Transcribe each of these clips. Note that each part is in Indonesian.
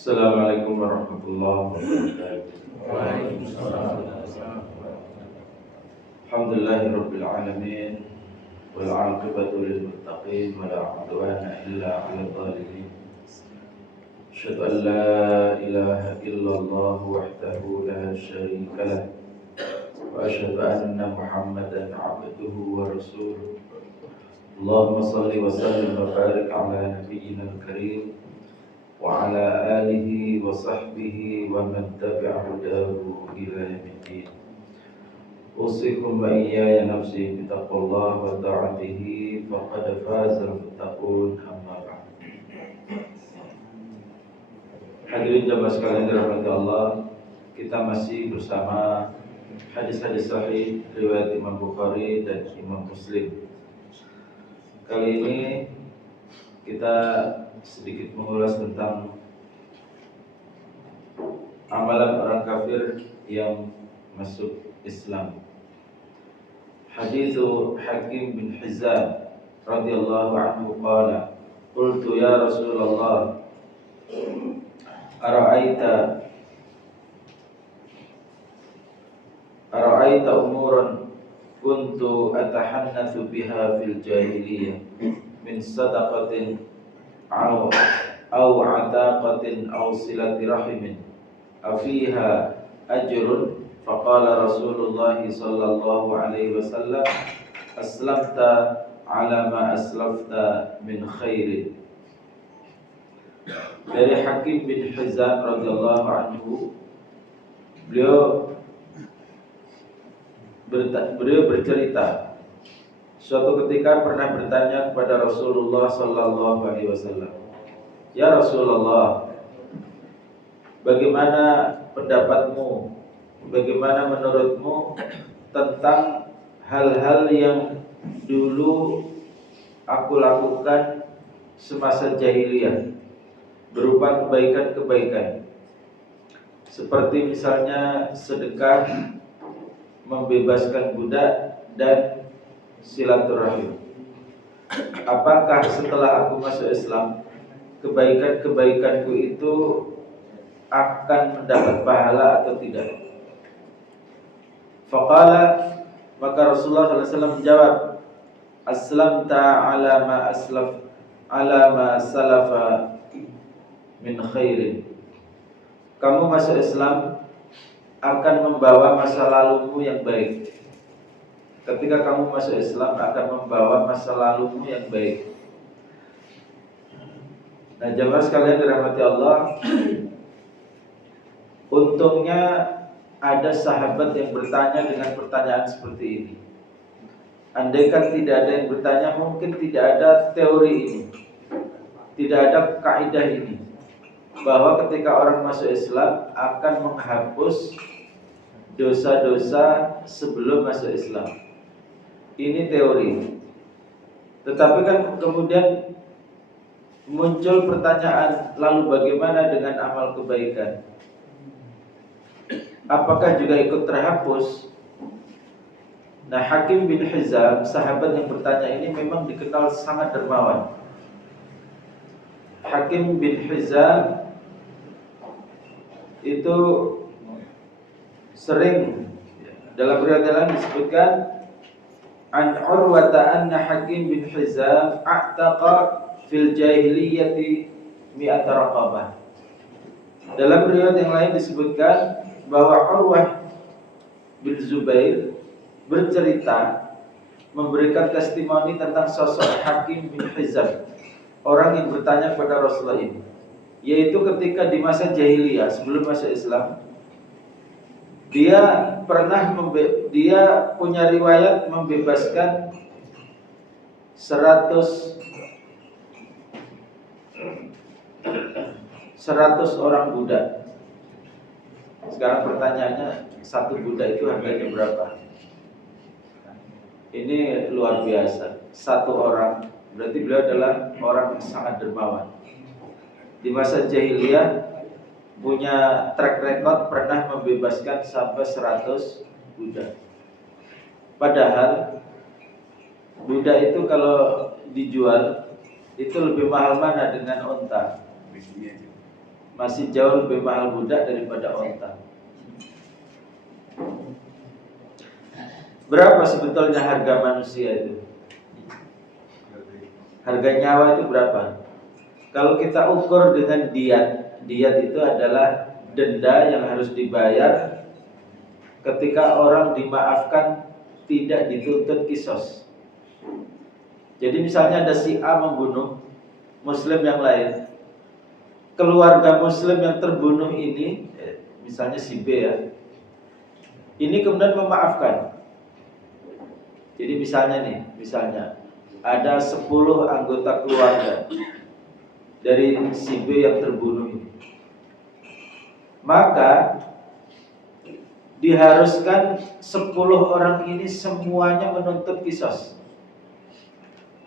Assalamualaikum warahmatullahi wabarakatuh. Waalaikumsalam. Alhamdulillahirabbil alamin wal 'aqibatu lil muttaqin wa la 'udwana illa 'alal zalimin. Asyhadu an la ilaha illallah wahdahu la syarika lah wa asyhadu anna Muhammadan 'abduhu wa rasuluh. Allahumma shalli wa sallim wa barik ala nabiyyina al-karim wa ala alihi wa sahbihi wa man tabi'a hudahu ila yaumiddin. Usikum wa iyaya nafsi bittaqwallah wa ta'atihi faqad fazal muttaqun, amma ba'd. Hadirin jamaah sekalian dirahmati Allah, kita masih bersama hadis-hadis sahih riwayat Imam Bukhari dan Imam Muslim. Kali ini kita sedikit mengulas tentang amalan orang kafir yang masuk Islam. Hadithu Hakim bin Hizam radhiyallahu anhu qala, qultu ya Rasulullah, ara'aita umuran kuntu atahannathu biha fil jahiliyah min sadaqatin aw ataqatin aw silati rahimin afiha ajrun. Faqala Rasulullah sallallahu alaihi wasallam, aslamta ala ma aslafta min khairin. Dari Hakim bin Hizam radhiyallahu anhu, beliau bercerita, suatu ketika pernah bertanya kepada Rasulullah sallallahu alaihi wasallam, ya Rasulullah, bagaimana pendapatmu, bagaimana menurutmu tentang hal-hal yang dulu aku lakukan semasa jahiliyah berupa kebaikan-kebaikan, seperti misalnya sedekah, membebaskan budak, dan silaturahim. Apakah setelah aku masuk Islam, kebaikan-kebaikanku itu akan mendapat pahala atau tidak? Faqala, maka Rasulullah SAW menjawab, aslamta ala ma salafa min khairin. Kamu masuk Islam akan membawa masa lalumu yang baik. Ketika kamu masuk Islam akan membawa masa lalumu yang baik. Nah, jamaah sekalian dirahmati Allah, untungnya ada sahabat yang bertanya dengan pertanyaan seperti ini. Andaikan tidak ada yang bertanya, mungkin tidak ada teori ini, tidak ada kaidah ini, bahwa ketika orang masuk Islam akan menghapus dosa-dosa sebelum masuk Islam. Ini teori. Tetapi kan kemudian muncul pertanyaan, lalu bagaimana dengan amal kebaikan? Apakah juga ikut terhapus? Nah, Hakim bin Hizam, sahabat yang bertanya ini memang dikenal sangat dermawan. Hakim bin Hizam itu sering, dalam riwayat lain disebutkan, an Urwata anna Hakim bin Hizam a'taqa fil jahiliyati mi'ata raqabah. Dalam riwayat yang lain disebutkan bahwa Urwah bin Zubair bercerita, memberikan testimoni tentang sosok Hakim bin Hizam, orang yang bertanya kepada Rasulullah ini, yaitu ketika di masa jahiliyah sebelum masuk Islam, dia punya riwayat membebaskan 100 orang budak. Sekarang pertanyaannya, satu budak itu harganya berapa? Ini luar biasa. Satu orang, berarti beliau adalah orang yang sangat dermawan. Di masa jahiliyah punya track record pernah membebaskan sampai 100 budak. Padahal budak itu kalau dijual itu lebih mahal mana dengan unta? masih jauh lebih mahal budak daripada onta. Berapa sebetulnya harga manusia itu? Harga nyawa itu berapa? Kalau kita ukur dengan diat itu adalah denda yang harus dibayar ketika orang dimaafkan, tidak dituntut kisos. Jadi misalnya ada si A membunuh muslim yang lain, keluarga muslim yang terbunuh ini, misalnya si B ya, ini kemudian memaafkan. Jadi misalnya ada 10 anggota keluarga dari si B yang terbunuh ini, maka diharuskan 10 orang ini semuanya menuntut kisos.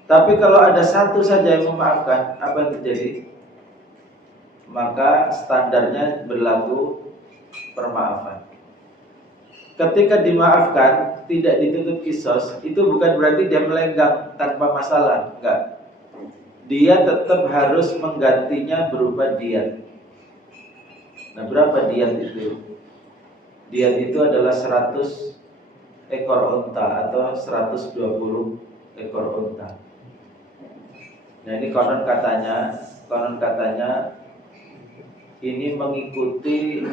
Tapi kalau ada satu saja yang memaafkan, apa yang terjadi? Maka standarnya berlaku permaafan. Ketika dimaafkan, tidak dituntut kisos, itu bukan berarti dia melenggang tanpa masalah, enggak. Dia tetap harus menggantinya berupa diat. Nah, berapa diat itu? Diat itu adalah 100 ekor unta atau 120 ekor unta. Nah, ini konon katanya ini mengikuti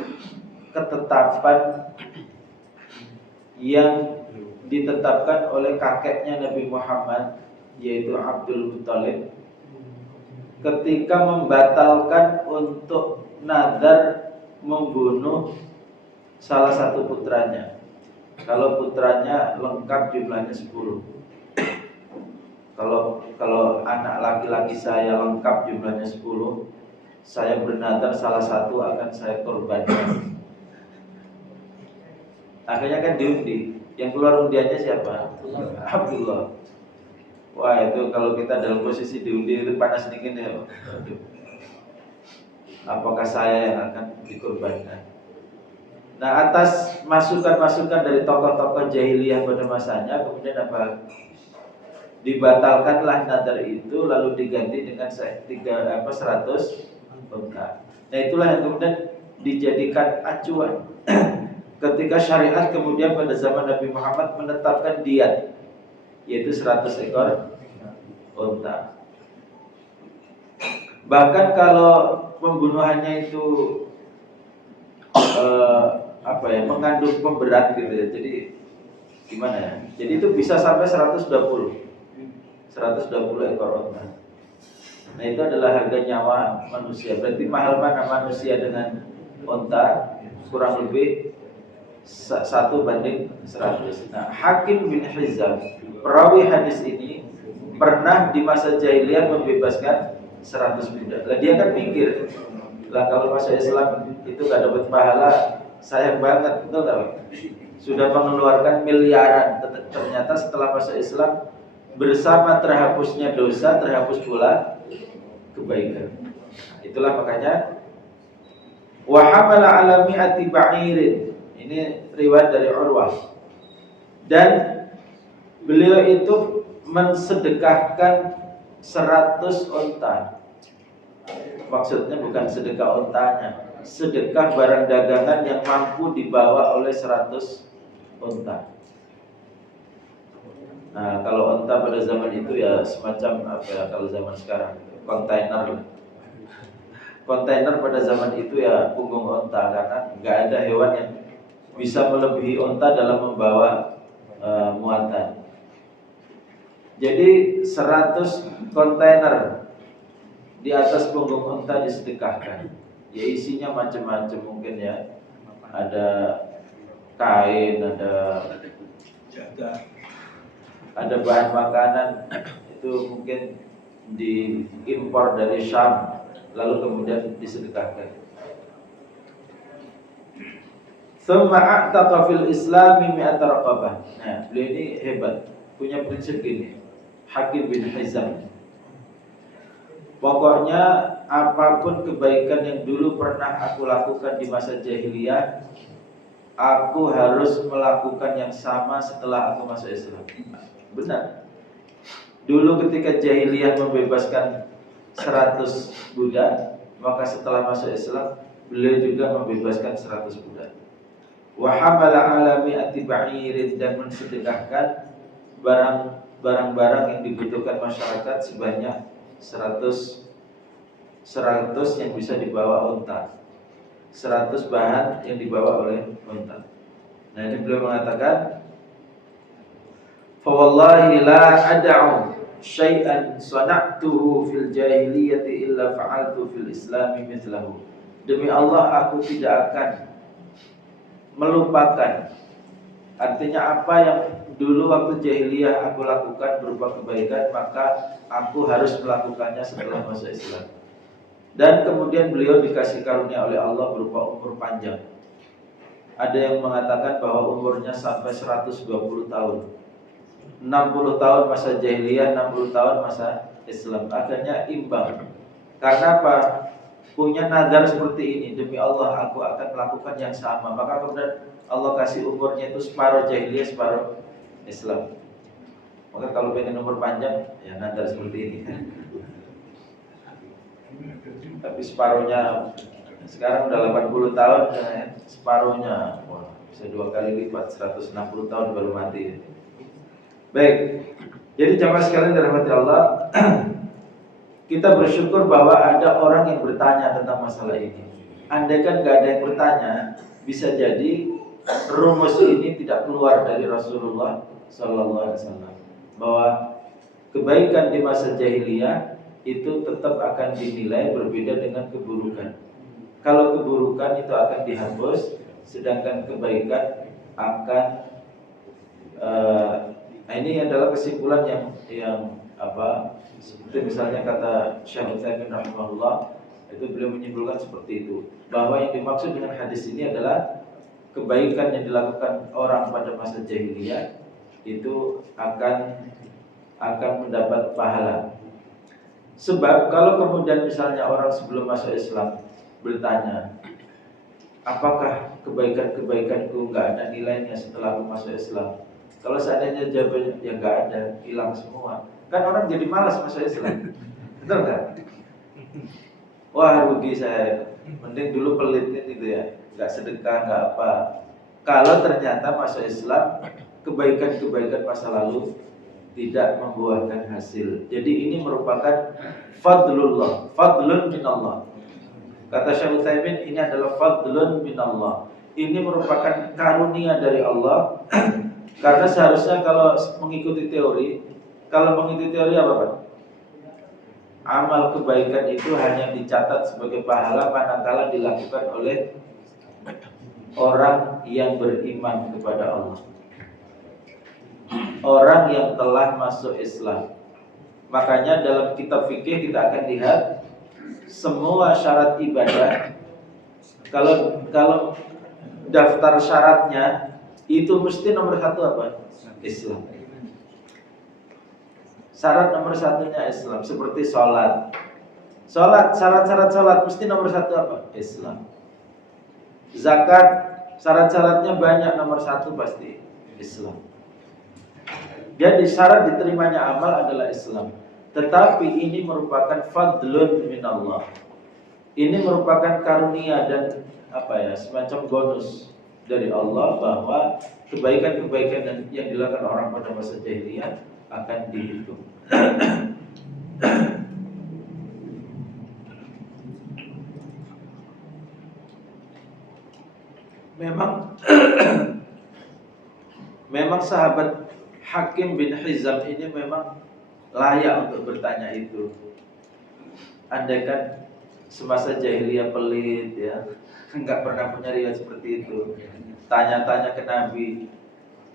ketetapan yang ditetapkan oleh kakeknya Nabi Muhammad, yaitu Abdul Muthalib, ketika membatalkan untuk nazar membunuh salah satu putranya. Kalau putranya lengkap jumlahnya 10. Kalau anak laki-laki saya lengkap jumlahnya 10, saya bernazar salah satu akan saya korbankan. Akhirnya kan diundi. Yang keluar undiannya siapa? Abdullah. Wah, itu kalau kita dalam posisi diundi itu panas dingin ya. Apakah saya yang akan dikorbankan? Nah, atas masukan-masukan dari tokoh-tokoh jahiliyah pada masanya, kemudian apa? Dibatalkanlah nazar itu, lalu diganti dengan 100 unta. Nah, itulah yang kemudian dijadikan acuan ketika syariat kemudian pada zaman Nabi Muhammad menetapkan diat, yaitu 100 ekor unta. Bahkan kalau pembunuhannya itu mengandung pemberat gitu ya. Jadi gimana ya? Jadi itu bisa sampai 120 ekor unta. Nah, itu adalah harga nyawa manusia. Berarti mahal mana manusia dengan unta? Kurang lebih 1:100. Nah, Hakim bin Hizam, perawi hadis ini, pernah di masa jahiliyah membebaskan 100 budak. Lah dia kan mikir, lah kalau masuk Islam itu gak dapat pahala, sayang banget, betul gak? Sudah mengeluarkan miliaran, ternyata setelah masuk Islam, bersama terhapusnya dosa, terhapus pula kebaikan. Itulah makanya wa hamala ala mi'ati ba'irin. Ini riwayat dari Urwah. Dan beliau itu mensedekahkan 100 unta. Maksudnya bukan sedekah untanya, sedekah barang dagangan yang mampu dibawa oleh 100 unta. Nah, kalau unta pada zaman itu ya semacam apa ya, kalau zaman sekarang kontainer. Kontainer pada zaman itu ya punggung unta, karena nggak ada hewan yang bisa melebihi unta dalam membawa muatan. Jadi 100 kontainer di atas punggung unta disedekahkan. Ya isinya macam-macam mungkin ya. Ada kain, ada bahan makanan itu mungkin diimpor dari Syam, lalu kemudian disedekahkan. Tsumma a'taqa fil Islami mi'ata raqabah. Nah, beliau ini hebat, punya prinsip gini. Hakim bin Hizam. Pokoknya apapun kebaikan yang dulu pernah aku lakukan di masa jahiliyah, aku harus melakukan yang sama setelah aku masuk Islam. Benar. Dulu ketika jahiliyah membebaskan 100 budak, maka setelah masuk Islam beliau juga membebaskan 100 budak. Wa hamala ala mi'ati ba'irin, dan mensedekahkan barang-barang yang dibutuhkan masyarakat sebanyak 100 yang bisa dibawa unta. 100 bahan yang dibawa oleh unta. Nah, ini beliau mengatakan, fa wallahi la ad'u syai'an sana'tuhu fil jahiliyati illa fa'altu fil islami mithlahu. Demi Allah, aku tidak akan melupakan, artinya apa yang dulu waktu jahiliyah aku lakukan berupa kebaikan, maka aku harus melakukannya setelah masuk Islam. Dan kemudian beliau dikasih karunia oleh Allah berupa umur panjang. Ada yang mengatakan bahwa umurnya sampai 120 tahun. 60 tahun masa jahiliyah, 60 tahun masa Islam. Akhirnya imbang. Karena apa? Punya nazar seperti ini, demi Allah aku akan melakukan yang sama. Maka kemudian Allah kasih umurnya itu separuh jahiliyah, separuh Islam. Maka kalau pengen umur panjang, ya nazar seperti ini. Tapi separuhnya sekarang udah 80 tahun, ya, separuhnya wah, bisa 2 kali lipat, 160 tahun baru mati. Baik, jadi jamaah sekalian dirahmati Allah, kita bersyukur bahwa ada orang yang bertanya tentang masalah ini. Andaikan gak ada yang bertanya, bisa jadi rumus ini tidak keluar dari Rasulullah SAW, bahwa kebaikan di masa jahiliyah itu tetap akan dinilai berbeda dengan keburukan. Kalau keburukan itu akan dihapus, sedangkan kebaikan akan nah ini adalah kesimpulan yang apa? Seperti misalnya kata Syekh Utsaimin rahimahullah, itu beliau menyimpulkan seperti itu, bahwa yang dimaksud dengan hadis ini adalah kebaikan yang dilakukan orang pada masa jahiliyah itu akan mendapat pahala. Sebab kalau kemudian misalnya orang sebelum masuk Islam bertanya, apakah kebaikan-kebaikanku nggak ada nilainya setelah aku masuk Islam? Kalau seandainya jawabannya ya nggak ada, hilang semua, kan orang jadi malas masuk Islam, betul nggak? Wah rugi saya, mending dulu pelitin gitu ya, nggak sedekah nggak apa. Kalau ternyata masuk Islam, kebaikan-kebaikan masa lalu tidak membuahkan hasil. Jadi ini merupakan fadlullah, fadlun minallah. Kata Syekh Utsaimin, ini adalah fadlun minallah. Ini merupakan karunia dari Allah. Karena seharusnya kalau mengikuti teori apa Pak? Amal kebaikan itu hanya dicatat sebagai pahala manakala dilakukan oleh orang yang beriman kepada Allah, orang yang telah masuk Islam. Makanya dalam kitab fikih kita akan lihat semua syarat ibadah, kalau daftar syaratnya itu mesti nomor 1 apa? Islam. Syarat nomor 1-nya Islam. Seperti sholat, syarat-syarat sholat mesti nomor 1 apa? Islam. Zakat, syarat-syaratnya banyak, nomor 1 pasti Islam. Jadi syarat diterimanya amal adalah Islam. Tetapi ini merupakan fadlun minallah. Ini merupakan karunia dan semacam bonus dari Allah, bahwa kebaikan-kebaikan yang dilakukan orang pada masa jahiliyah akan dihitung. Memang sahabat Hakim bin Hizam ini memang layak untuk bertanya itu. Andaikan semasa jahiliyah pelit ya, enggak pernah punya riwayat seperti itu, tanya-tanya ke Nabi,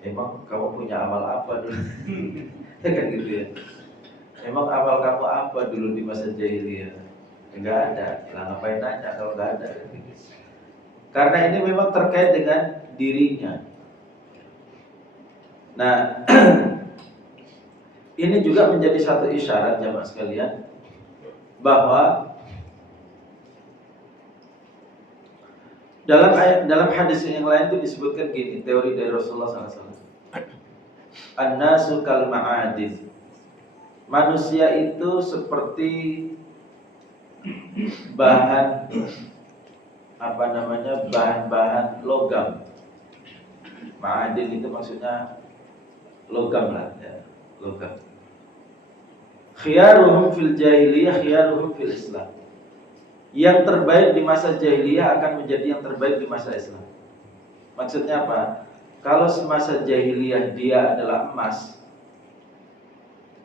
emang kamu punya amal apa dulu? Kan gitu ya. Emang amal kamu apa dulu di masa jahiliyah? Enggak ada. Lah ngapain nanya kalau enggak ada? Karena ini memang terkait dengan dirinya. Nah, ini juga menjadi satu isyarat jamaah sekalian, bahwa dalam hadis yang lain itu disebutkan gini, teori dari Rasulullah SAW. An-nasu kal ma'adin. Manusia itu seperti bahan bahan-bahan logam. Ma'adin itu maksudnya logam lah ya, logam. Khiyaruhum fil jahiliyah khiyaruhum fil Islam. Yang terbaik di masa jahiliyah akan menjadi yang terbaik di masa Islam. Maksudnya apa? Kalau semasa jahiliyah dia adalah emas,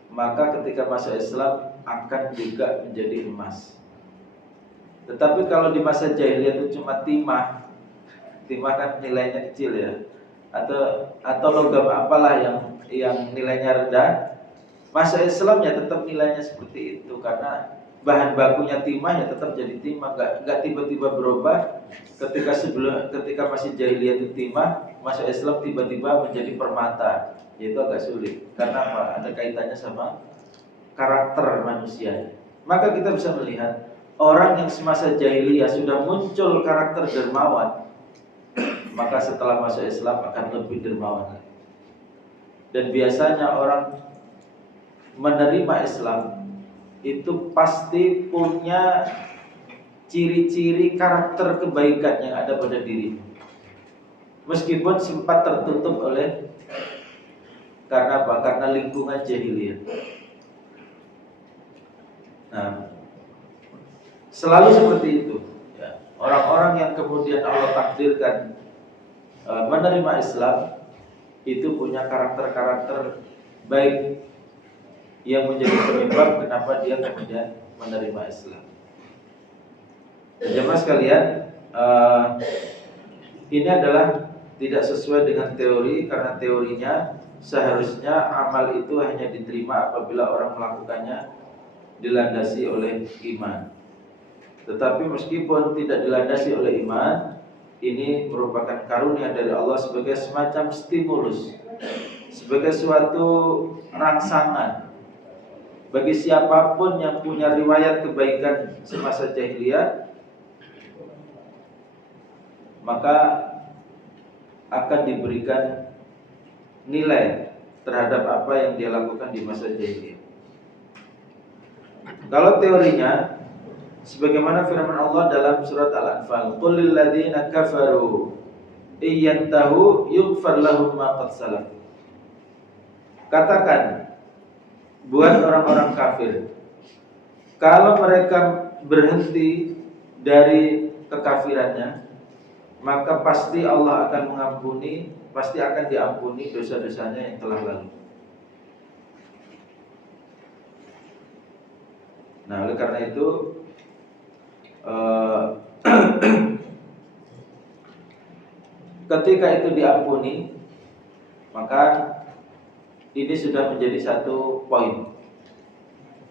maka ketika masa Islam akan juga menjadi emas. Tetapi kalau di masa jahiliyah itu cuma timah kan nilainya kecil ya, atau logam apalah yang nilainya rendah, masa Islam ya tetap nilainya seperti itu karena bahan bakunya timah ya tetap jadi timah, nggak tiba-tiba berubah. Ketika masih jahiliyah itu timah, masa Islam tiba-tiba menjadi permata, yaitu agak sulit. Karena apa? Ada kaitannya sama karakter manusia. Maka kita bisa melihat orang yang semasa jahiliyah sudah muncul karakter dermawan, maka setelah masuk Islam akan lebih dermawan. Dan biasanya orang menerima Islam itu pasti punya ciri-ciri karakter kebaikan yang ada pada diri, meskipun sempat tertutup oleh karena apa? Karena lingkungan jahiliyah. Nah, selalu seperti itu ya. Orang-orang yang kemudian Allah takdirkan menerima Islam itu punya karakter-karakter baik yang menjadi penyebab kenapa dia kemudian menerima Islam. Jemaah sekalian, ini adalah tidak sesuai dengan teori, karena teorinya seharusnya amal itu hanya diterima apabila orang melakukannya dilandasi oleh iman. Tetapi meskipun tidak dilandasi oleh iman, ini merupakan karunia dari Allah sebagai semacam stimulus, sebagai suatu rangsangan bagi siapapun yang punya riwayat kebaikan semasa jahiliyah, maka akan diberikan nilai terhadap apa yang dia lakukan di masa jahiliyah. Kalau teorinya, sebagaimana firman Allah dalam surat Al-Anfal, "Qul lil ladzina kafaru iyantahu yughfar lahum ma qad salaf." Katakan buat orang-orang kafir, kalau mereka berhenti dari kekafirannya, maka pasti Allah akan mengampuni, pasti akan diampuni dosa-dosanya yang telah lalu. Nah, oleh karena itu ketika itu diampuni, maka ini sudah menjadi satu poin.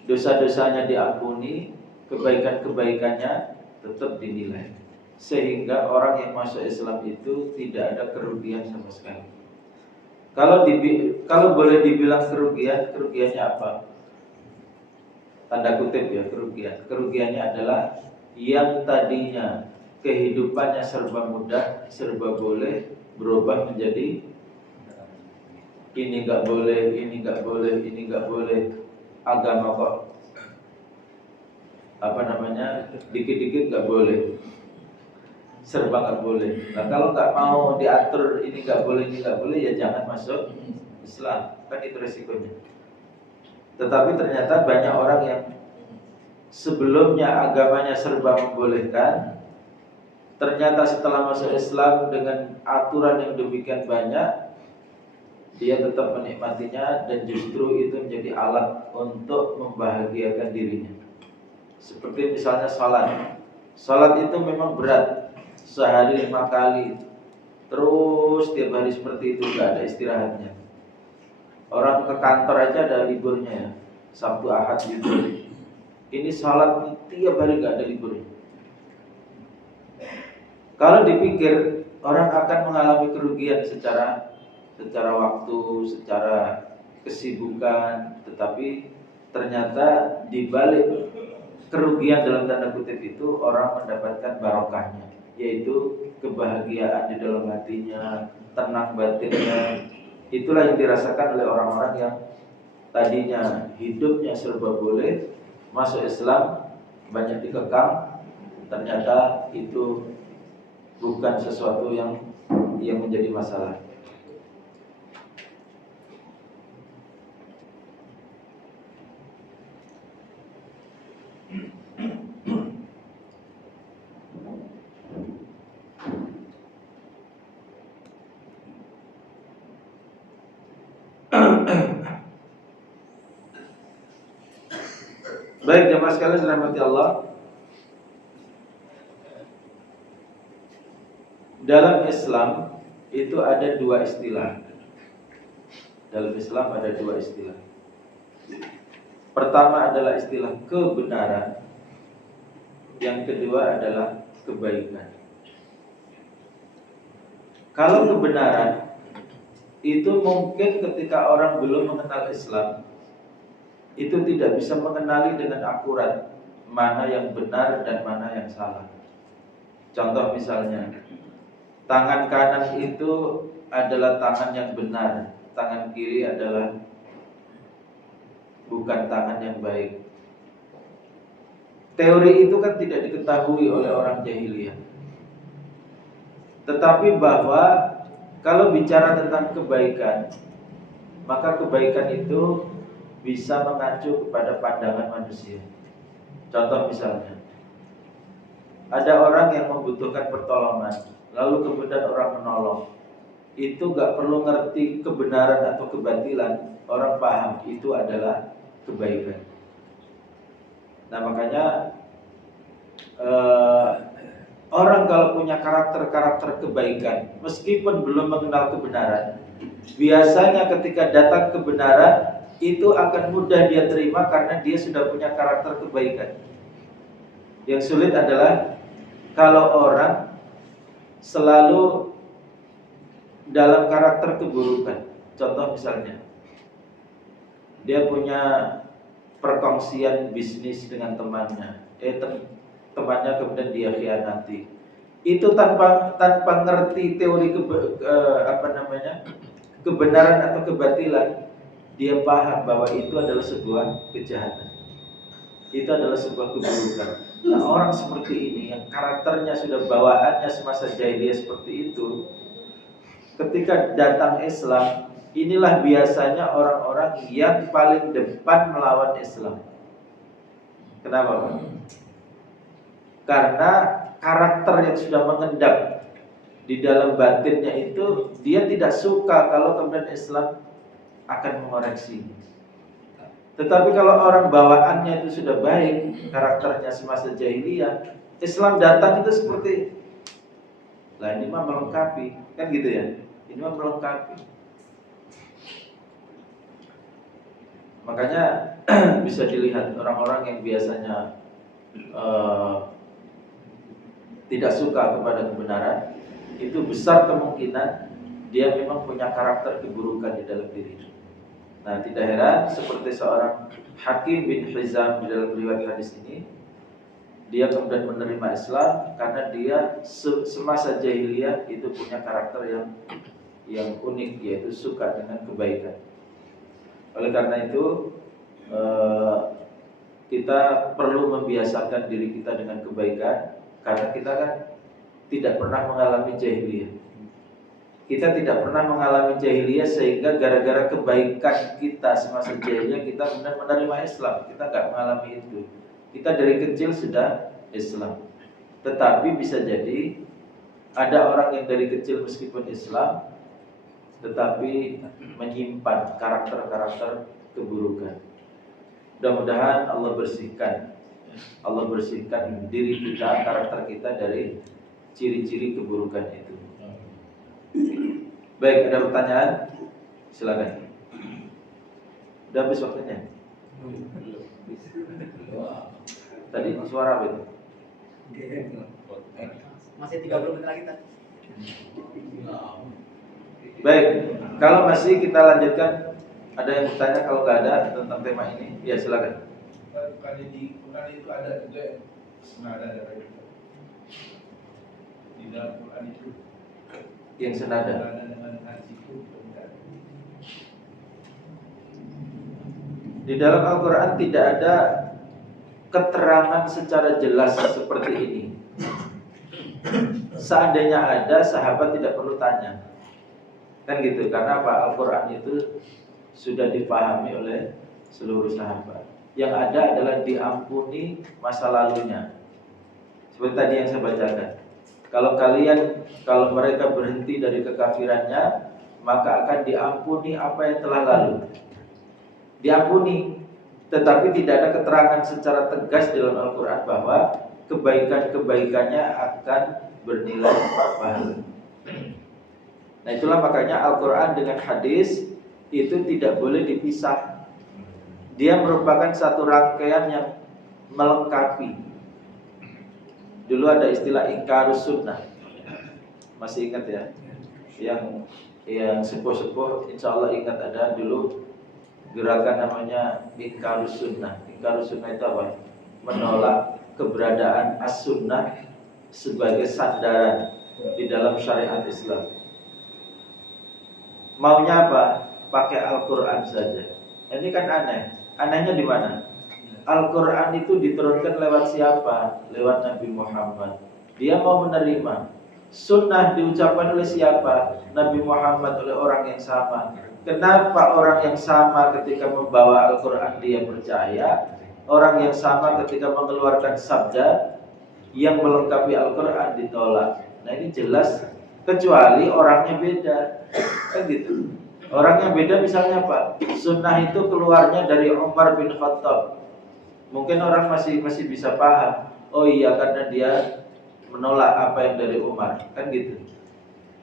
Dosa-dosanya diampuni, kebaikan-kebaikannya tetap dinilai, sehingga orang yang masuk Islam itu tidak ada kerugian sama sekali. Kalau boleh dibilang kerugiannya apa? Tanda kutip ya, kerugian. Kerugiannya adalah yang tadinya kehidupannya serba mudah, serba boleh, berubah menjadi ini nggak boleh, ini nggak boleh, ini nggak boleh. Agama kok dikit-dikit nggak boleh, serba nggak boleh. Nah, kalau nggak mau diatur ini nggak boleh, ini nggak boleh, ya jangan masuk Islam, kan itu resikonya. Tetapi ternyata banyak orang yang sebelumnya agamanya serba membolehkan, ternyata setelah masuk Islam dengan aturan yang demikian banyak, dia tetap menikmatinya dan justru itu menjadi alat untuk membahagiakan dirinya. Seperti misalnya salat. Salat itu memang berat, sehari 5 kali, terus tiap hari seperti itu, gak ada istirahatnya. Orang ke kantor aja ada liburnya ya, Sabtu Ahad libur. Ini salat tiap hari gak ada liburnya. Kalau dipikir, orang akan mengalami kerugian secara waktu, secara kesibukan, tetapi ternyata di balik kerugian dalam tanda kutip itu orang mendapatkan barokahnya, yaitu kebahagiaan di dalam hatinya, tenang batinnya. Itulah yang dirasakan oleh orang-orang yang tadinya hidupnya serba boleh, masuk Islam banyak dikekang, ternyata itu bukan sesuatu yang menjadi masalah. Baik jemaah sekalian dirahmati Allah, dalam Islam itu ada dua istilah. Dalam Islam ada dua istilah. Pertama adalah istilah kebenaran, yang kedua adalah kebaikan. Kalau kebenaran itu mungkin ketika orang belum mengenal Islam, itu tidak bisa mengenali dengan akurat mana yang benar dan mana yang salah. Contoh misalnya, tangan kanan itu adalah tangan yang benar, tangan kiri adalah bukan tangan yang baik. Teori itu kan tidak diketahui oleh orang jahiliyah. Tetapi bahwa kalau bicara tentang kebaikan, maka kebaikan itu bisa mengacu kepada pandangan manusia. Contoh misalnya, ada orang yang membutuhkan pertolongan, lalu kemudian orang menolong. Itu gak perlu ngerti kebenaran atau kebatilan, orang paham itu adalah kebaikan. Nah makanya orang kalau punya karakter-karakter kebaikan, meskipun belum mengenal kebenaran, biasanya ketika datang kebenaran itu akan mudah dia terima karena dia sudah punya karakter kebaikan. Yang sulit adalah kalau orang selalu dalam karakter keburukan. Contoh misalnya, dia punya perkongsian bisnis dengan temannya, temannya kemudian dia khianati. Itu tanpa ngerti teori kebenaran atau kebatilan, dia paham bahwa itu adalah sebuah kejahatan, itu adalah sebuah keburukan. Nah, orang seperti ini yang karakternya sudah bawaannya semasa jahiliyah seperti itu, ketika datang Islam, inilah biasanya orang-orang yang paling depan melawan Islam. Kenapa, Pak? Karena karakter yang sudah mengendap di dalam batinnya itu, dia tidak suka kalau kemudian Islam akan mengoreksi. Tetapi kalau orang bawaannya itu sudah baik, karakternya semasa jahiliyah, Islam datang itu seperti, lah ini mah melengkapi, kan gitu ya. Ini mah melengkapi. Makanya bisa dilihat orang-orang yang biasanya tidak suka kepada kebenaran, itu besar kemungkinan dia memang punya karakter keburukan di dalam dirinya. Nah, tidak heran seperti seorang Hakim bin Hizam di dalam riwayat hadis ini, dia kemudian menerima Islam karena dia semasa jahiliyah itu punya karakter yang unik, yaitu suka dengan kebaikan. Oleh karena itu kita perlu membiasakan diri kita dengan kebaikan, karena kita kan tidak pernah mengalami jahiliyah. Kita tidak pernah mengalami jahiliyah sehingga gara-gara kebaikan kita semasa jahiliyah kita benar menerima Islam. Kita nggak mengalami itu. Kita dari kecil sudah Islam. Tetapi bisa jadi ada orang yang dari kecil meskipun Islam, tetapi menyimpan karakter-karakter keburukan. Mudah-mudahan Allah bersihkan diri kita, karakter kita dari ciri-ciri keburukan itu. Baik, ada pertanyaan? Silakan. Udah habis waktunya? Tadi suara apa itu? Masih 30 menit lagi tadi. Baik, kalau masih kita lanjutkan. Ada yang bertanya? Kalau nggak ada tentang tema ini, ya silakan. Bukannya di Quran itu ada juga senada dari di dalam Quran itu Yang senada dengan haji itu benar. di dalam Al-Quran tidak ada keterangan secara jelas seperti ini. Seandainya ada, sahabat tidak perlu tanya. Kan gitu, karena apa? Al-Quran itu sudah dipahami oleh seluruh sahabat. Yang ada adalah diampuni masa lalunya. Seperti tadi yang saya bacakan. Kalau mereka berhenti dari kekafirannya, maka akan diampuni apa yang telah lalu. Diampuni, tetapi tidak ada keterangan secara tegas dalam Al-Quran bahwa kebaikan-kebaikannya akan bernilai pahala. Nah itulah makanya Al-Quran dengan hadis itu tidak boleh dipisah. Dia merupakan satu rangkaian yang melengkapi. Dulu ada istilah ingkarus sunnah, masih ingat ya? Yang sepuh-sepuh insya Allah ingat, ada dulu gerakan namanya ingkarus sunnah. Ingkarus sunnah itu apa? Menolak keberadaan as-sunnah sebagai sandaran di dalam syariat Islam. Maunya apa? Pakai Al-Quran saja. Ini kan aneh. Anehnya di mana? Al-Quran itu diturunkan lewat siapa? Lewat Nabi Muhammad. Dia mau menerima. Sunnah diucapkan oleh siapa? Nabi Muhammad, oleh orang yang sama. Kenapa orang yang sama ketika membawa Al-Quran dia percaya? Orang yang sama ketika mengeluarkan sabda yang melengkapi Al-Quran ditolak. Nah ini jelas, kecuali orangnya beda. Kan gitu. Orangnya beda, misalnya apa? Sunnah itu keluarnya dari Umar bin Khattab. Mungkin orang masih bisa paham. Oh iya, karena dia menolak apa yang dari Umar. Kan gitu.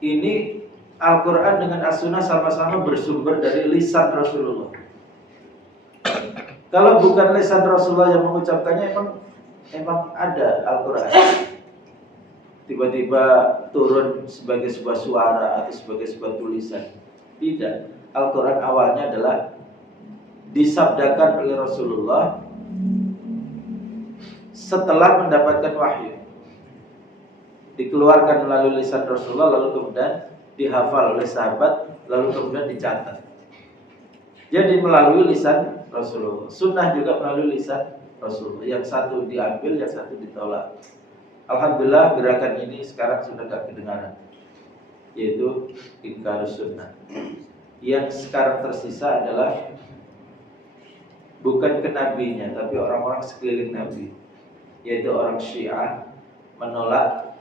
Ini Al-Quran dengan As-Sunnah sama-sama bersumber dari lisan Rasulullah. Kalau bukan lisan Rasulullah yang mengucapkannya, emang ada Al-Quran. Tiba-tiba turun sebagai sebuah suara atau sebagai sebuah tulisan. Tidak. Al-Quran awalnya adalah disabdakan oleh Rasulullah setelah mendapatkan wahyu. Dikeluarkan melalui lisan Rasulullah, lalu kemudian dihafal oleh sahabat, lalu kemudian dicatat. Jadi melalui lisan Rasulullah. Sunnah juga melalui lisan Rasulullah. Yang satu diambil, yang satu ditolak. Alhamdulillah gerakan ini sekarang sudah gak kedengaran, yaitu ingkarus sunnah. Yang sekarang tersisa adalah bukan ke nabinya, tapi orang-orang sekeliling nabi, yaitu orang Syiah menolak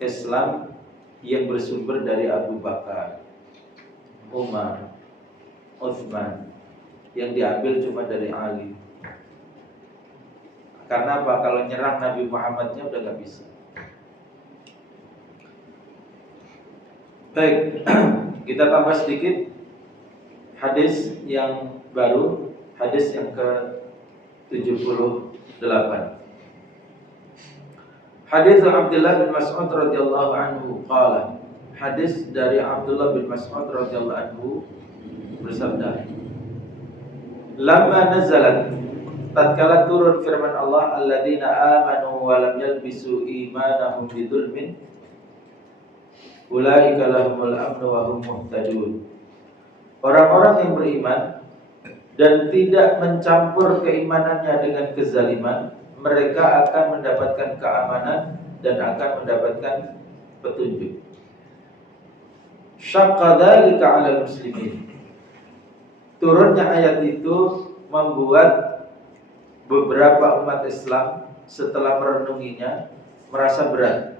Islam yang bersumber dari Abu Bakar, Umar, Utsman, yang diambil cuma dari Ali. Karena apa? Kalau nyerang Nabi Muhammadnya udah gak bisa. Baik, kita tambah sedikit hadis yang baru, hadis yang ke-78. Hadis Abdullah bin Mas'ud radhiyallahu anhu qala. Hadis dari Abdullah bin Mas'ud radhiyallahu anhu bersabda, "Lamma nazalat, tatkala turun firman Allah, alladzina amanu wa lam yalbisu imanahum bidzulmin, ulaika lahumul amnu wa hum muhtadun." Orang-orang yang beriman dan tidak mencampur keimanannya dengan kezaliman, mereka akan mendapatkan keamanan dan akan mendapatkan petunjuk. Syaqqa dzalika 'alal muslimin. Turunnya ayat itu membuat beberapa umat Islam setelah merenunginya merasa berat.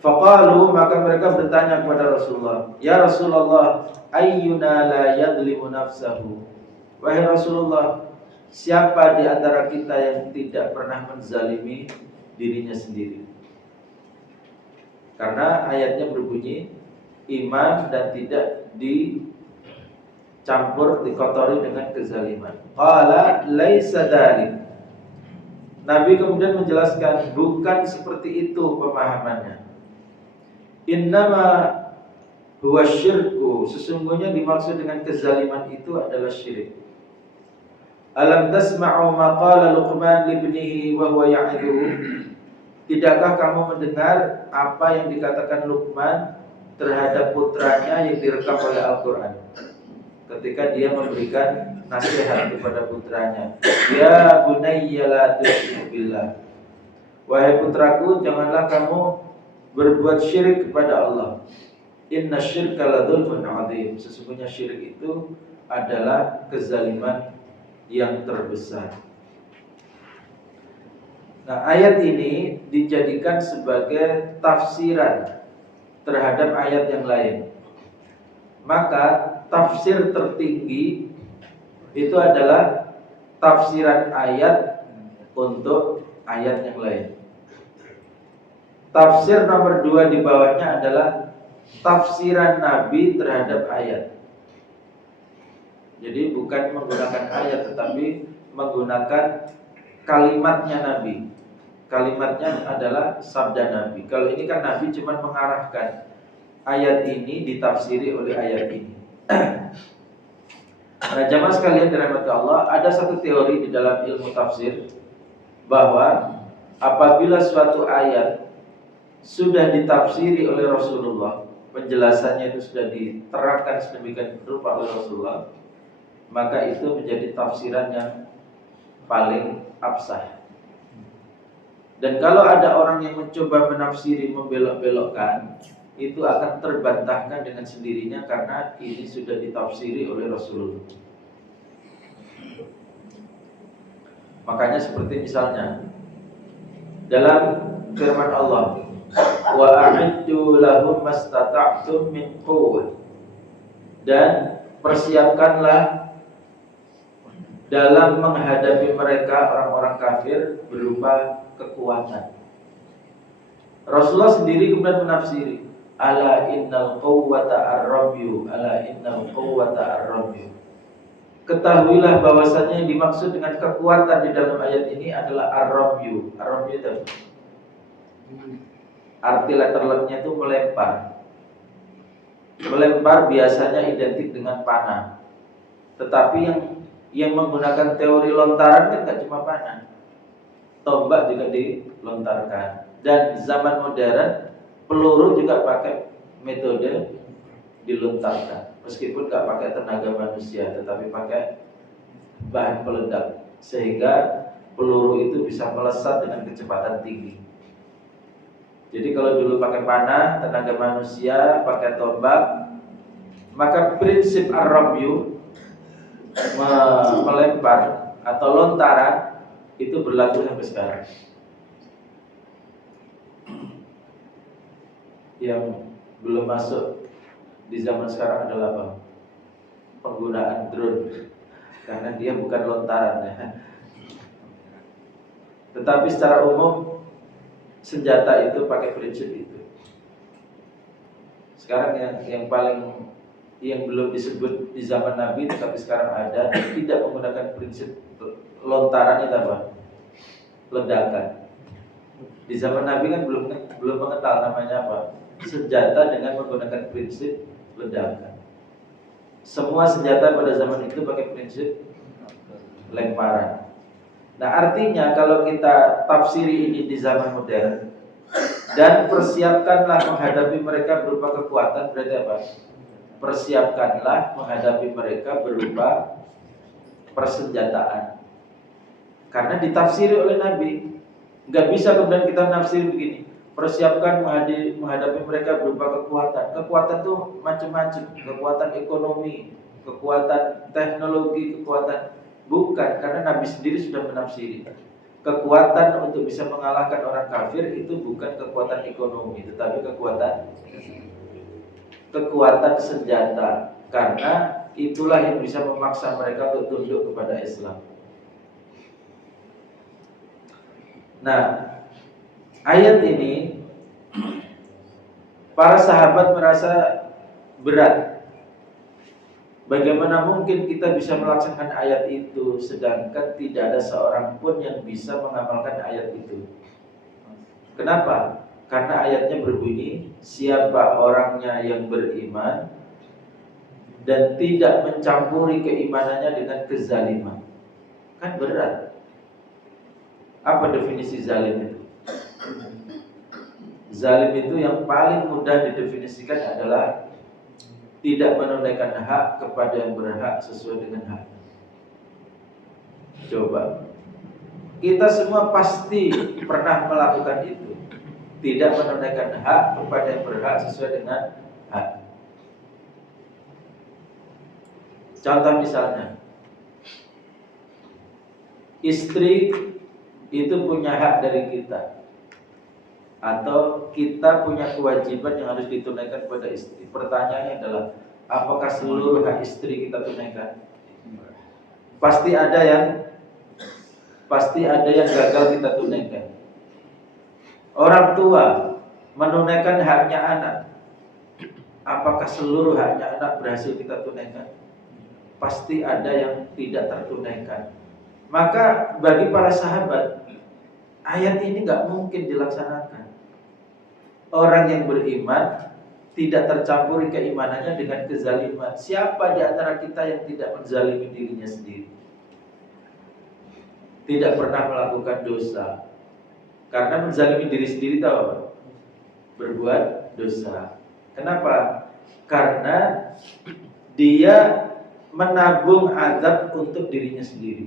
Faqalu, maka mereka bertanya kepada Rasulullah, "Ya Rasulullah, ayyuna la yadlimu nafsahu?" Wahai Rasulullah, siapa di antara kita yang tidak pernah menzalimi dirinya sendiri? Karena ayatnya berbunyi iman dan tidak dicampur, dikotori dengan kezaliman. Qala laisa dzalik. Nabi kemudian menjelaskan, bukan seperti itu pemahamannya. Innama huwa syirku, sesungguhnya dimaksud dengan kezaliman itu adalah syirik. Alam tasma'u ma qala Luqman libnihi wa huwa ya'iduhu? Tidakkah kamu mendengar apa yang dikatakan Luqman terhadap putranya yang direkam oleh Al-Quran? ketika dia memberikan nasihat kepada putranya. Ya bunayya la tusyrik billah. Wahai putraku, janganlah kamu berbuat syirik kepada Allah. Inna syirka la dzulmun 'adzim. Sesungguhnya syirik itu adalah kezaliman yang terbesar. Nah, ayat ini dijadikan sebagai tafsiran terhadap ayat yang lain. Maka tafsir tertinggi itu adalah tafsiran ayat untuk ayat yang lain. Tafsir nomor 2 di bawahnya adalah tafsiran Nabi terhadap ayat. Jadi bukan menggunakan ayat, tetapi menggunakan kalimatnya Nabi. Kalimatnya adalah sabda Nabi. Kalau ini kan Nabi cuma mengarahkan ayat ini ditafsiri oleh ayat ini. Nah, jamaah sekalian dirahmati Allah, ada satu teori di dalam ilmu tafsir bahwa apabila suatu ayat sudah ditafsiri oleh Rasulullah, penjelasannya itu sudah diterangkan sedemikian rupa oleh Rasulullah, maka itu menjadi tafsiran yang paling absah. Dan kalau ada orang yang mencoba menafsiri, membelok-belokkan, itu akan terbantahkan dengan sendirinya karena ini sudah ditafsiri oleh Rasulullah. Makanya seperti misalnya dalam firman Allah, wa a'iddu lahum mastata'tum min quwwah, dan persiapkanlah dalam menghadapi mereka orang-orang kafir berupa kekuatan. Rasulullah sendiri kemudian menafsiri, ala innal quwwata ar-ramyu, ala innal quwwata ar-ramyu. Ketahuilah bahwasanya yang dimaksud dengan kekuatan di dalam ayat ini adalah ar-ramyu. Ar-ramyu itu arti letter L-nya itu melempar. Melempar biasanya identik dengan panah. Tetapi yang menggunakan teori lontaran kan tidak cuma panah, tombak juga dilontarkan. Dan zaman modern peluru juga pakai metode dilontarkan, meskipun nggak pakai tenaga manusia, tetapi pakai bahan peledak, sehingga peluru itu bisa melesat dengan kecepatan tinggi. Jadi kalau dulu pakai panah, tenaga manusia, pakai tombak, maka prinsip ar-ramyu, melempar atau lontaran, itu berlaku sampai sekarang. Yang belum masuk di zaman sekarang adalah apa? Penggunaan drone, karena dia bukan lontaran ya. Tetapi secara umum senjata itu pakai prinsip itu. Sekarang yang belum disebut di zaman Nabi, tetapi sekarang ada, tidak menggunakan prinsip lontaran itu apa? Ledakan. Di zaman Nabi kan belum mengenal namanya apa? Senjata dengan menggunakan prinsip ledakan. Semua senjata pada zaman itu pakai prinsip lemparan. Nah, artinya kalau kita tafsiri ini di zaman modern dan persiapkanlah menghadapi mereka berupa kekuatan, berarti apa? Persiapkanlah menghadapi mereka berupa persenjataan. Karena ditafsiri oleh Nabi. Nggak bisa kemudian kita nafsir begini, persiapkan menghadapi mereka berupa kekuatan. Kekuatan itu macam-macam, kekuatan ekonomi, kekuatan teknologi, kekuatan. Bukan, karena Nabi sendiri sudah menafsiri. Kekuatan untuk bisa mengalahkan orang kafir itu bukan kekuatan ekonomi, tetapi kekuatan senjata. Karena itulah yang bisa memaksa mereka untuk tunduk kepada Islam. Nah, ayat ini para sahabat merasa berat. Bagaimana mungkin kita bisa melaksanakan ayat itu, sedangkan tidak ada seorang pun yang bisa mengamalkan ayat itu. Kenapa? Karena ayatnya berbunyi, siapa orangnya yang beriman dan tidak mencampuri keimanannya dengan kezaliman. Kan berat. Apa definisi zalim itu? Zalim itu yang paling mudah didefinisikan adalah tidak menunaikan hak kepada yang berhak sesuai dengan hak. Coba, kita semua pasti pernah melakukan itu, tidak menunaikan hak kepada yang berhak sesuai dengan hak. Contoh misalnya, istri itu punya hak dari kita, atau kita punya kewajiban yang harus ditunaikan kepada istri. Pertanyaannya adalah, apakah seluruh hak istri kita tunaikan? Pasti ada yang gagal kita tunaikan. Orang tua menunaikan haknya anak, apakah seluruh haknya anak berhasil kita tunaikan? Pasti ada yang tidak tertunaikan. Maka bagi para sahabat, ayat ini gak mungkin dilaksanakan. Orang yang beriman tidak tercampuri keimanannya dengan kezaliman. Siapa di antara kita yang tidak menzalimi dirinya sendiri? Tidak pernah melakukan dosa. Karena menzalimi diri sendiri tahu apa? Berbuat dosa. Kenapa? Karena dia menabung azab untuk dirinya sendiri.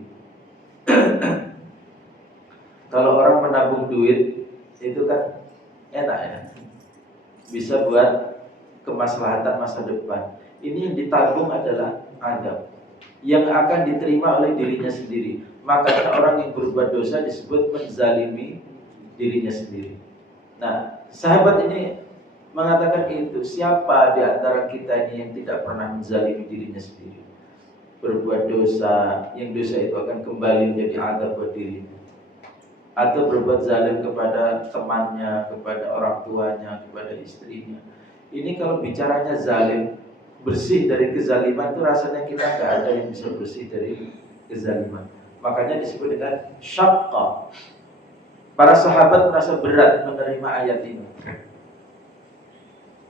Kalau orang menabung duit itu kan enak ya, bisa buat kemaslahatan masa depan. Ini yang ditabung adalah azab yang akan diterima oleh dirinya sendiri. Makanya orang yang berbuat dosa disebut menzalimi dirinya sendiri. Nah, sahabat ini mengatakan itu, siapa di antara kita ini yang tidak pernah menzalimi dirinya sendiri? Berbuat dosa, yang dosa itu akan kembali menjadi azab buat dirinya. Atau berbuat zalim kepada temannya, kepada orang tuanya, kepada istrinya. Ini kalau bicaranya zalim, bersih dari kezaliman itu rasanya kita gak ada yang bisa bersih dari kezaliman. Makanya disebut dengan syaqqa. Para sahabat merasa berat menerima ayat ini.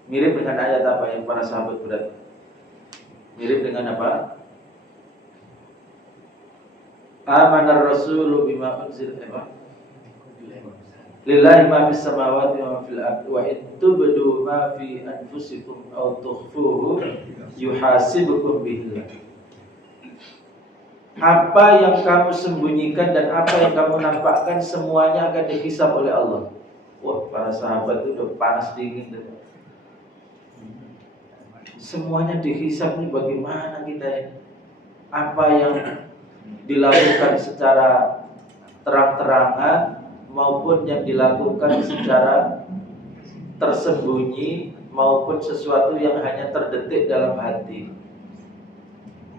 Mirip dengan ayat apa yang para sahabat berat? Mirip dengan apa? Amanar rasulu bima unzila lillahi ma fis samawati wa ma fil ardi wa in tubdu ma fi anfusikum aw tukhfuhu yuhasibukum billah. Apa yang kamu sembunyikan dan apa yang kamu nampakkan semuanya akan dihisab oleh Allah. Wah, para sahabat itu udah panas dingin tuh. Semuanya dihisab nih, bagaimana kita ini? Apa yang dilakukan secara terang-terangan maupun yang dilakukan secara tersembunyi maupun sesuatu yang hanya terdetik dalam hati,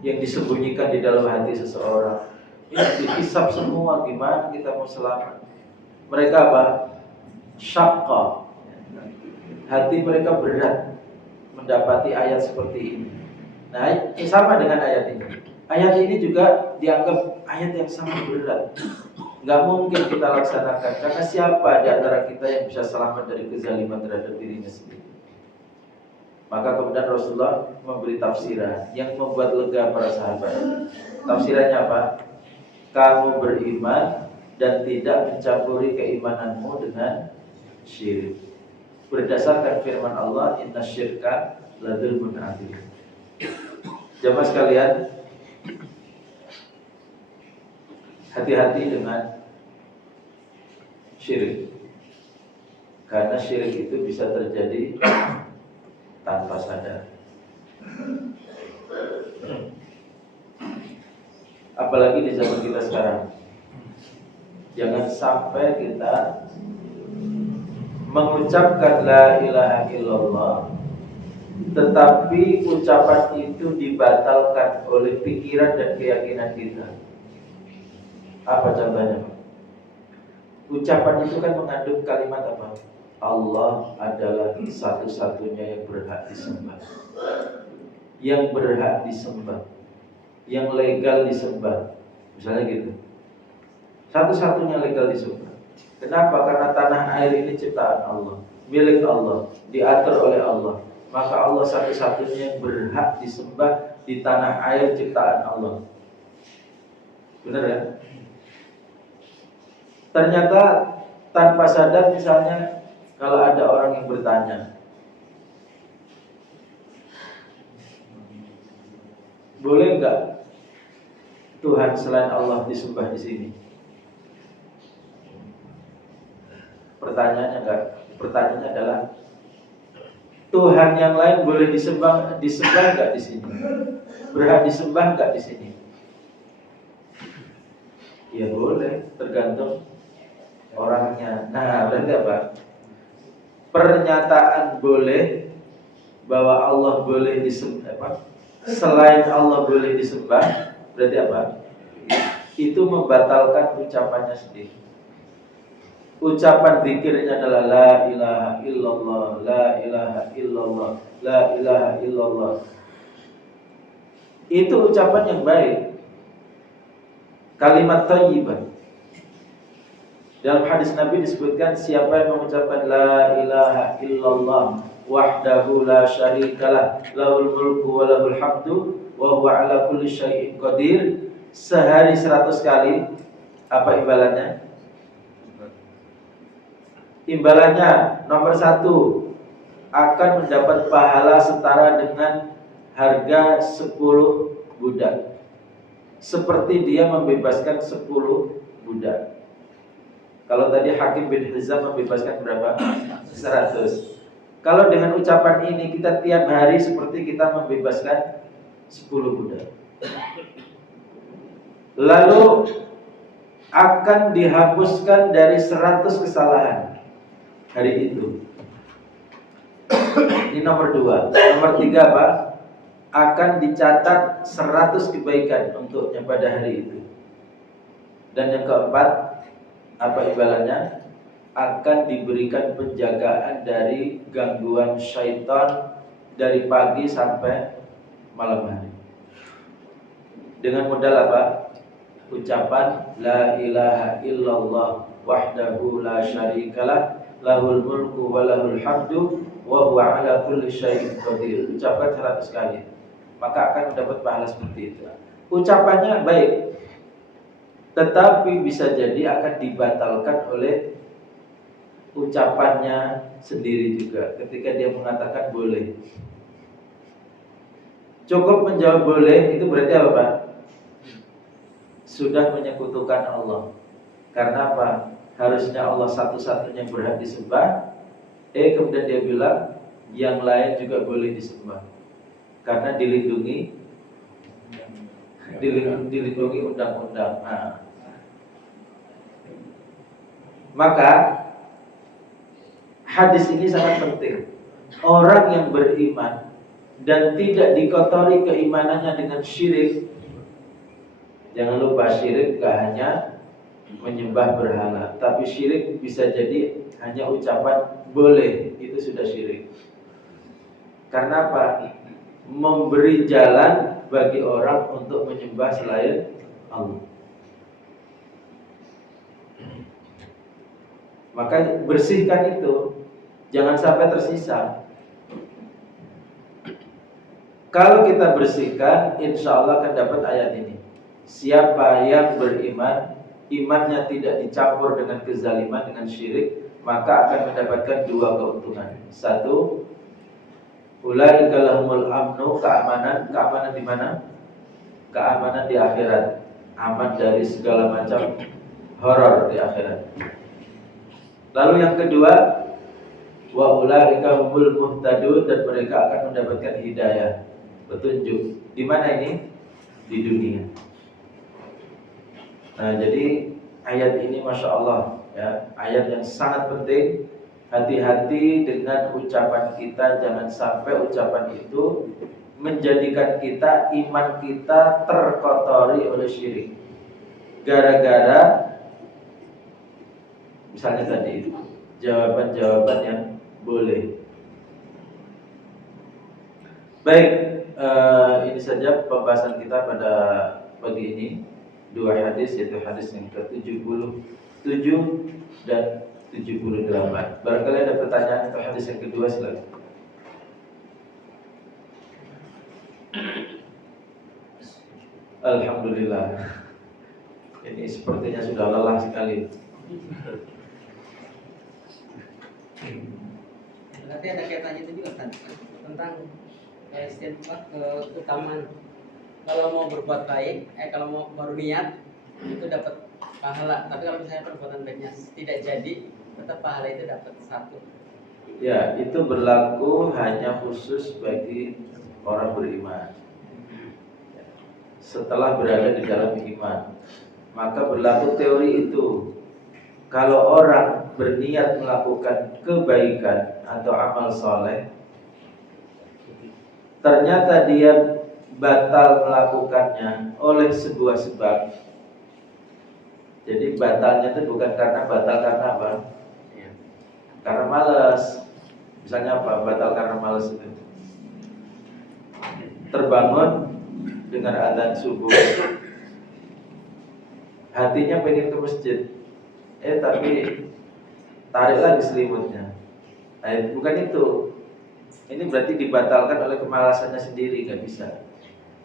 yang disembunyikan di dalam hati seseorang. Ini dihisab semua. Gimana kita mau selamat? Mereka apa? Syaqqa. Hati mereka berat mendapati ayat seperti ini. Nah, ini sama dengan ayat ini. Ayat ini juga dianggap ayat yang sangat berat. Nggak mungkin kita laksanakan. Karena siapa di antara kita yang bisa selamat dari kezaliman terhadap dirinya sendiri? Maka kemudian Rasulullah memberi tafsiran yang membuat lega para sahabat. Tafsirannya apa? Kamu beriman dan tidak mencampuri keimananmu dengan syirik. Berdasarkan firman Allah, inna syirka ladzulmun adzim. Jamaah sekalian, hati-hati dengan syirik. Karena syirik itu bisa terjadi tanpa sadar. Apalagi di zaman kita sekarang. Jangan sampai kita mengucapkan la ilaha illallah, tetapi ucapan itu dibatalkan oleh pikiran dan keyakinan kita. Apa contohnya? Ucapan itu kan mengandung kalimat apa? Allah adalah satu-satunya yang berhak disembah, yang berhak disembah, yang legal disembah. Misalnya gitu. Satu-satunya legal disembah. Kenapa? Karena tanah air ini ciptaan Allah, milik Allah, diatur oleh Allah. Maka Allah satu-satunya yang berhak disembah di tanah air ciptaan Allah. Benar ya? Ternyata tanpa sadar, misalnya kalau ada orang yang bertanya, boleh nggak Tuhan selain Allah disembah di sini? Pertanyaannya adalah Tuhan yang lain boleh disembah nggak di sini? Berhak disembah nggak di sini? Ya boleh, tergantung orangnya. Nah, berarti apa? Pernyataan boleh bahwa Allah boleh disembah, selain Allah boleh disembah, berarti apa? Itu membatalkan ucapannya sendiri. Ucapan zikirnya adalah la ilaha illallah, la ilaha illallah, la ilaha illallah. Itu ucapan yang baik. Kalimat thayyibah. Dalam hadis Nabi disebutkan siapa yang mengucapkan la ilaha illallah wahdahu la syarikalah lahul mulku wa lahul hamdu wa huwa ala kulli syai'in qadir sehari 100 kali, apa imbalannya? Imbalannya nomor 1 akan mendapat pahala setara dengan harga 10 budak. Seperti dia membebaskan 10 budak. Kalau tadi Hakim bin Hizam membebaskan berapa? 100. Kalau dengan ucapan ini kita tiap hari seperti kita membebaskan 10 budak. Lalu akan dihapuskan dari 100 kesalahan hari itu. Ini nomor 2. Nomor 3 apa? Akan dicatat 100 kebaikan untuknya pada hari itu. Dan yang keempat, apa imbalannya? Akan diberikan penjagaan dari gangguan syaitan dari pagi sampai malam hari. Dengan modal apa? Ucapan la ilaha illallah wahdahu la syarikalah lahul mulku wa lahul hamdu wa huwa ala kulli syai'in qadir. Ucapkan 100 kali, maka akan mendapat pahala seperti itu. Ucapannya baik, tetapi bisa jadi akan dibatalkan oleh ucapannya sendiri juga ketika dia mengatakan boleh. Cukup menjawab boleh itu berarti apa, Pak? Sudah menyekutukan Allah. Karena apa? Harusnya Allah satu-satunya berhak disembah. Kemudian dia bilang yang lain juga boleh disembah. Karena dilindungi undang-undang. Nah, maka hadis ini sangat penting. Orang yang beriman dan tidak dikotori keimanannya dengan syirik. Jangan lupa syirik gak hanya menyembah berhala, tapi syirik bisa jadi hanya ucapan boleh, itu sudah syirik. Karena apa? Memberi jalan bagi orang untuk menyembah selain Allah. Maka bersihkan itu, jangan sampai tersisa. Kalau kita bersihkan, insya Allah akan dapat ayat ini. Siapa yang beriman, imannya tidak dicampur dengan kezaliman, dengan syirik, maka akan mendapatkan 2 keuntungan. 1, ulaika lahumul amnu, keamanan. Keamanan di mana? Keamanan di akhirat. Aman dari segala macam horor di akhirat. Lalu yang kedua, wa ulaika humul muhtadun, dan mereka akan mendapatkan hidayah, petunjuk. Di mana ini? Di dunia. Nah, jadi ayat ini Masya Allah ya, ayat yang sangat penting. Hati-hati dengan ucapan kita, jangan sampai ucapan itu menjadikan kita, iman kita terkotori oleh syirik. Gara-gara misalnya tadi jawaban-jawaban yang boleh. Baik, ini saja pembahasan kita pada pagi ini. 2 hadis, yaitu hadis yang ke-77 dan 78. Barangkali ada pertanyaan atau hadis yang kedua, silakan. Alhamdulillah. Ini sepertinya sudah lelah sekali. Berarti ada kaitannya itu juga kan tentang istilah keutamaan kalau mau berbuat baik, kalau mau baru niat itu dapat pahala. Tapi kalau misalnya perbuatan baiknya tidak jadi, tetap pahala itu dapat satu. Ya, itu berlaku hanya khusus bagi orang beriman. Setelah berada di dalam iman, maka berlaku teori itu. Kalau orang berniat melakukan kebaikan atau amal soleh, ternyata dia batal melakukannya oleh sebuah sebab. Jadi batalnya itu bukan karena batal karena apa? Karena malas. Misalnya apa? Batal karena malas itu. Terbangun dengan adzan subuh, hatinya pengen ke masjid, tapi tarik lagi selimutnya. Bukan itu. Ini berarti dibatalkan oleh kemalasannya sendiri, nggak bisa.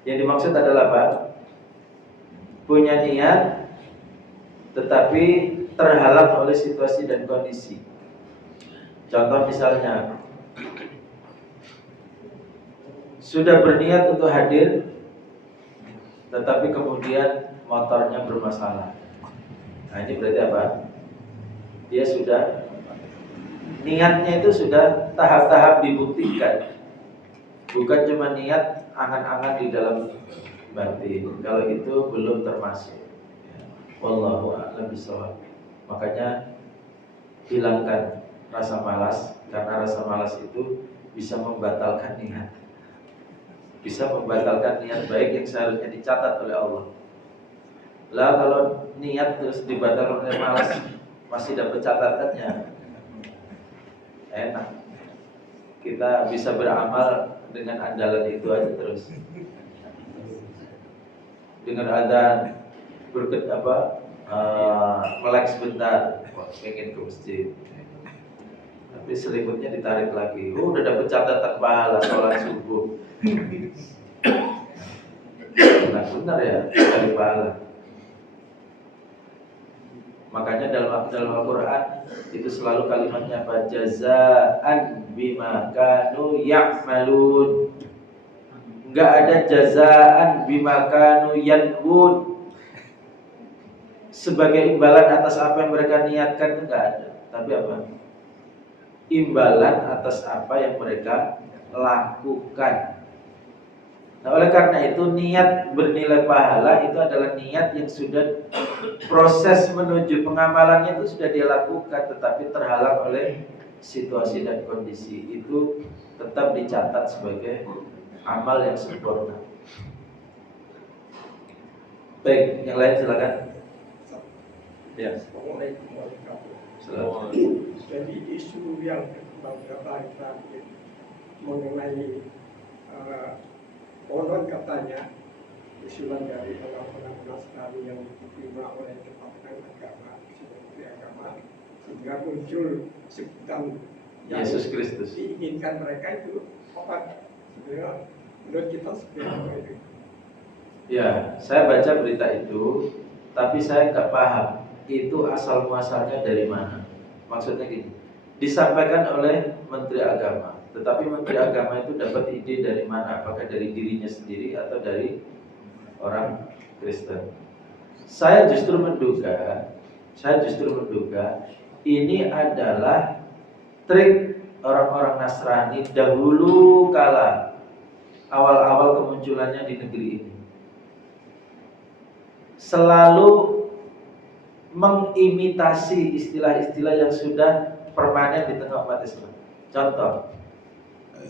Yang dimaksud adalah apa? Punya niat, tetapi terhalang oleh situasi dan kondisi. Contoh misalnya, sudah berniat untuk hadir, tetapi kemudian motornya bermasalah. Nah, ini berarti apa? Dia sudah, niatnya itu sudah tahap-tahap dibuktikan. Bukan cuma niat angan-angan di dalam batin. Kalau itu belum termasuk. Wallahu a'lam bishawab. Makanya hilangkan rasa malas, karena rasa malas itu bisa membatalkan niat. Bisa membatalkan niat baik yang seharusnya dicatat oleh Allah. Lah kalau niat terus dibatalkan oleh malas, masih dapat catatannya, enak. Kita bisa beramal dengan andalan itu aja terus. Dengan adzan melek sebentar, pengen ke masjid, tapi selimutnya ditarik lagi. Udah dapat catatan pahala sholat subuh. Benar ya, dari pahala. Makanya dalam Al-Quran itu selalu kalimatnya apa? Jazaan bima kanu ya'malun. Enggak ada jazaan bima kanu yanwun. Sebagai imbalan atas apa yang mereka niatkan itu enggak ada. Tapi apa? Imbalan atas apa yang mereka lakukan. Nah, oleh karena itu niat bernilai pahala itu adalah niat yang sudah proses menuju pengamalannya itu sudah dia lakukan, tetapi terhalang oleh situasi dan kondisi, itu tetap dicatat sebagai amal yang sempurna. Baik, yang lain silakan. Ya. Silakan. Jadi isu yang beberapa hari terakhir mengenai konon katanya usulan dari orang-orang Nasrani yang diterima oleh Departemen Agama, Menteri Agama, sehingga muncul sebutan yang Yesus Kristus. diinginkan mereka itu apa? Sebenarnya menurut kita seperti apa itu? Ya, saya baca berita itu, tapi saya nggak paham itu asal muasalnya dari mana. Maksudnya gini, disampaikan oleh Menteri Agama, tetapi Menteri Agama itu dapat ide dari mana? Apakah dari dirinya sendiri atau dari orang Kristen? Saya justru menduga ini adalah trik orang-orang Nasrani dahulu kala, awal-awal kemunculannya di negeri ini. Selalu mengimitasi istilah-istilah yang sudah permanen di tengah umat Islam. Contoh,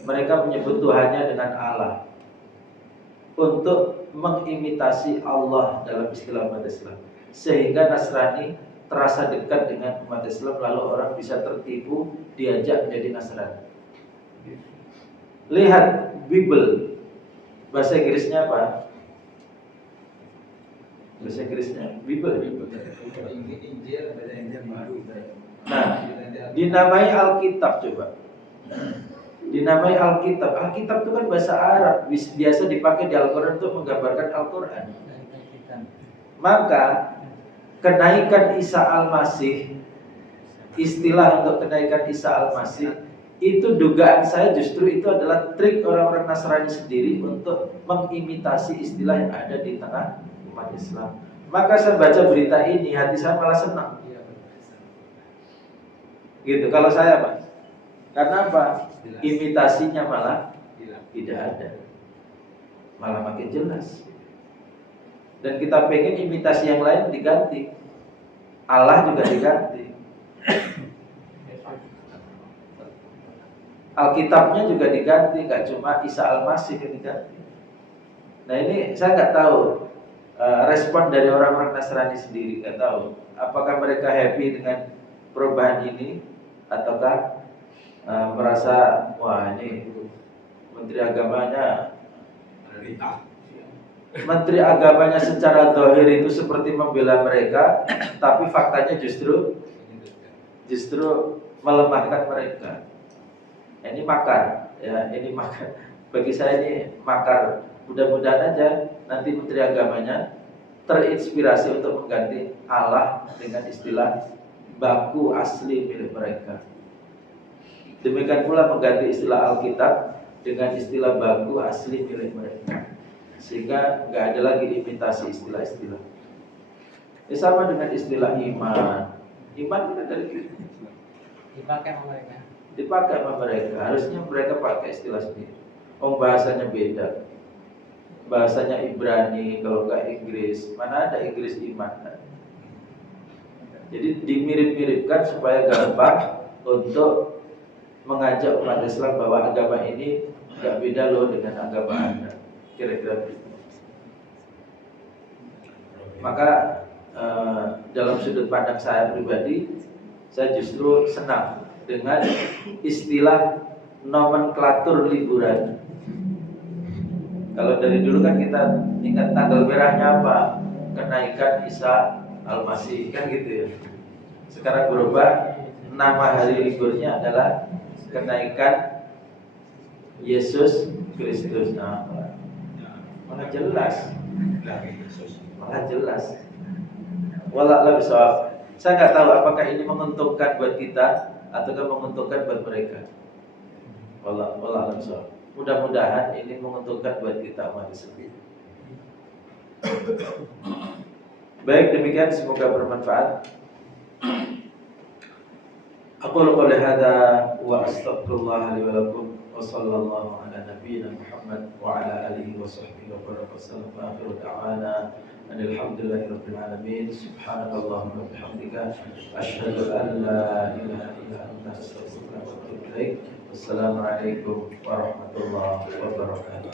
mereka menyebut Tuhannya dengan Allah untuk mengimitasi Allah dalam istilah umat Islam, sehingga Nasrani terasa dekat dengan umat Islam, lalu orang bisa tertipu, diajak menjadi Nasrani. Lihat Bible, bahasa Inggrisnya apa? Bahasa Inggrisnya Bible. Nah, dinamai Alkitab coba. Dinamai Alkitab. Alkitab itu kan bahasa Arab, biasa dipakai di Al-Quran untuk menggambarkan Al-Quran. Maka kenaikan Isa Al-Masih, istilah untuk kenaikan Isa Al-Masih Itu dugaan saya justru itu adalah trik orang-orang Nasrani sendiri untuk mengimitasi istilah yang ada di tengah umat Islam. Maka saya baca berita ini, hati saya malah senang. Gitu, kalau saya Pak. Karena apa? Imitasinya malah tidak ada. Malah makin jelas. Dan kita pengen imitasi yang lain diganti. Allah juga diganti. Alkitabnya juga diganti, gak cuma Isa Al-Masih yang diganti. Nah ini saya nggak tahu respon dari orang-orang Nasrani sendiri, nggak tahu apakah mereka happy dengan perubahan ini ataukah merasa wah ini Menteri agamanya secara zahir itu seperti membela mereka, tapi faktanya justru melemahkan mereka. Ini makar, ya ini makar. Bagi saya ini makar. Mudah-mudahan aja nanti Menteri Agamanya terinspirasi untuk mengganti Allah dengan istilah baku asli milik mereka. Demikian pula mengganti istilah Alkitab dengan istilah baku asli milik mereka. Sehingga nggak ada lagi imitasi istilah-istilah. Sama dengan istilah iman. Iman kan dari dipakai sama mereka. Dipakai sama mereka. Harusnya mereka pakai istilah sendiri. Bahasanya beda. Bahasanya Ibrani, kalau nggak Inggris. Mana ada Inggris iman kan? Jadi dimirip-miripkan supaya gampang untuk mengajak umat Islam bahwa agama ini nggak beda loh dengan agama Anda. Kira-kira begitu. Maka dalam sudut pandang saya pribadi, saya justru senang dengan istilah nomenklatur liburan. Kalau dari dulu kan kita ingat tanggal merahnya apa? Kenaikan Isa Al-Masih kan gitu ya. Sekarang berubah, nama hari liburnya adalah kenaikan Yesus Kristus. Nah, malah jelas. Wallah bisa. Saya nggak tahu apakah ini menguntungkan buat kita ataukah menguntungkan buat mereka. Wallah bisa. Mudah-mudahan ini menguntungkan buat kita umat Islam. Baik, demikian semoga bermanfaat. Aqulu qouli hadza wa astaghfirullah li wa lakum wa sallallahu ala nabiyyina Muhammad wa ala alihi wa sahbihi wa baraka wasallam. Akhiru da'wana alhamdulillahi rabbil alamin. Subhanakallahumma wa bihamdika asyhadu an la ilaha illa anta astaghfiruka wa atubu ilaik. Wassalamualaikum warahmatullahi wabarakatuh.